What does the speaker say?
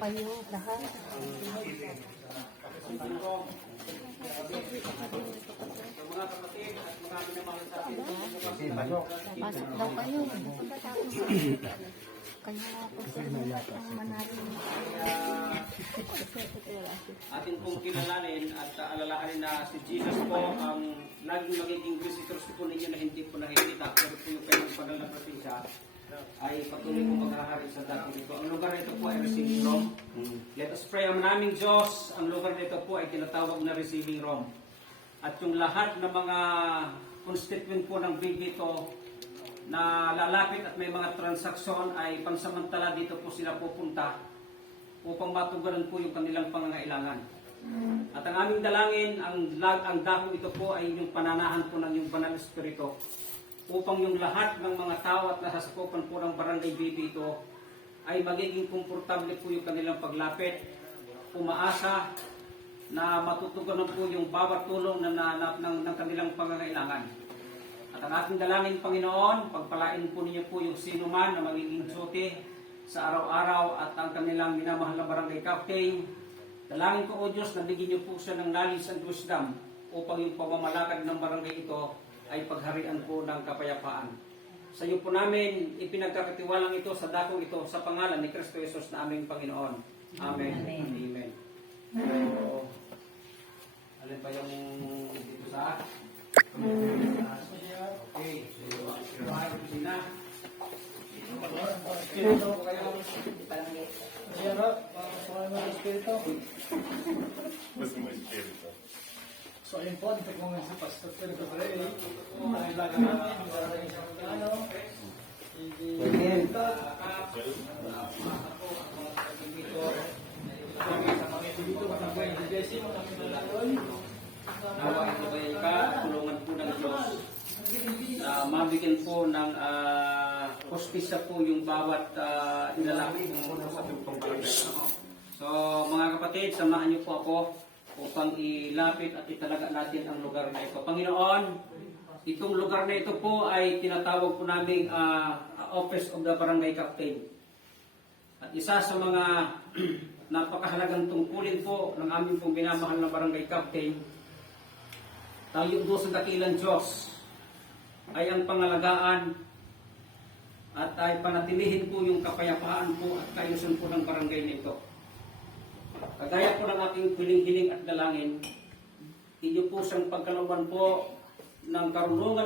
kayo lahat. Pasok daw kayo. Kanya ako sa mga ang manarin. Atin pong kilalanin at alalahanin na si Jesus po ang laging magiging visitors po ninyo na hindi po nakikita, pero po yung kanyang panalampatin siya ay patuloy po maghahari sa dating ito. Ang lugar nito po ay receiving room. Let us pray. Ang naming Diyos, ang lugar nito po ay tinatawag na receiving room. At yung lahat ng mga constituent po ng big ito na lalapit at may mga transaksyon ay pansamantala dito po sila pupunta upang matugunan po yung kanilang pangangailangan. At ang aming dalangin, ang dako ito po ay yung pananahan po ng yung Banal Espiritu upang yung lahat ng mga tao at nasasakupan po ng Barangay Bibi ito ay magiging komportable po yung kanilang paglapit, umaasa na matutugunan po yung bawat tulong na ng kanilang pangangailangan. At ang ating dalangin, Panginoon, pagpalain po ninyo po yung sino man na magiging duty sa araw-araw at ang kanilang minamahal na barangay captain. Dalangin ko, O Diyos, na bigyan niyo po siya ng knowledge and wisdom upang yung pamamalakad ng barangay ito ay pagharian po ng kapayapaan. Sa iyo po namin ipinagkakatiwalang ito sa dakong ito sa pangalan ni Kristo Jesus na aming Panginoon. Amen. Amen. Amen. So, alin pa yung dito sa okay. Sina. Espiritu po kayo. Siyara, mga mga espiritu. So, ayun po, dito po nga si Pastor Pedro Rey. Ang ilaga namin, ang darang isang plano. Hindi Nawa ito kayo ka, tulungan po ng Diyos na mabigyan po ng hospisya po yung bawat nilalaki ng muna sa pagpapalagay. So mga kapatid, samahan niyo po ako upang ilapit at italaga natin ang lugar na ito. Panginoon, itong lugar na ito po ay tinatawag po namin Office of the Barangay Captain. At isa sa mga napakahalagang tungkulin po ng aming pong minamahal na Barangay Captain, tayo po sa dakilang Diyos ay ang pangalagaan at ay panatilihin po yung kapayapaan po at kaayusan po ng barangay nito. Kagaya po ng ating hiling-hiling at dalangin, inyo po siyang pagkalooban po ng karunungan